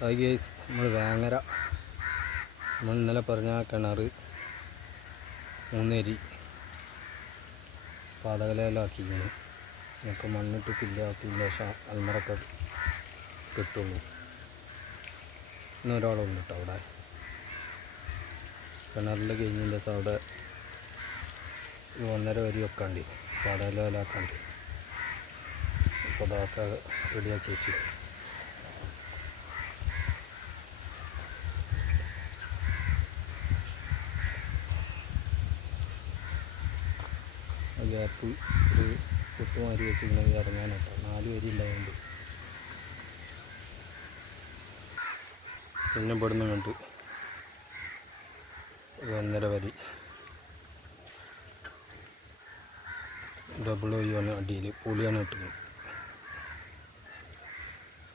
Hi നമ്മൾ വേങ്ങര. നമ്മൾ ഇന്നലെ പറഞ്ഞ കിണർ മൂന്നേരി പാതകലെല്ലാം ആക്കിക്കുന്നു നമുക്ക് മണ്ണിട്ട് ഫില്ലാക്കിയില്ല ശേഷം അൽമറൊക്കെ കിട്ടുള്ളൂ. ഇന്ന് ഒരാളുണ്ട് കേട്ടോ അവിടെ. കിണറിന്റെ കഴിഞ്ഞിന്റെ അവിടെ ഈ ഒന്നര വരി വെക്കാണ്ട് പാതകലെല്ലാക്കാണ്ട് അപ്പോൾ അതൊക്കെ റെഡിയാക്കി വെച്ചു ഗ്യാപ്പ് ഒരു കുത്തുമാരി വെച്ചിട്ടുണ്ടെങ്കിൽ ഇറങ്ങാനാട്ടോ. നാല് വരി ഉണ്ടായതുകൊണ്ട് പിന്നെ ഇവിടുന്ന് കണ്ട് ഒന്നര വരി. ഡബിൾ ഒയ്യാണ് അടിയിൽ. പുളിയാണ് കിട്ടുന്നത്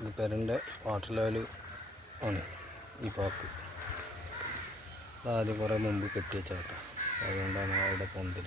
ഇത് പെരന്റെ വാട്ടർ ലെവൽ ആണ് ഈ പാക്ക്. ആദ്യം കുറേ മുമ്പ് കെട്ടി വെച്ചാട്ടോ അതുകൊണ്ടാണ് അവിടെ പൊന്തൽ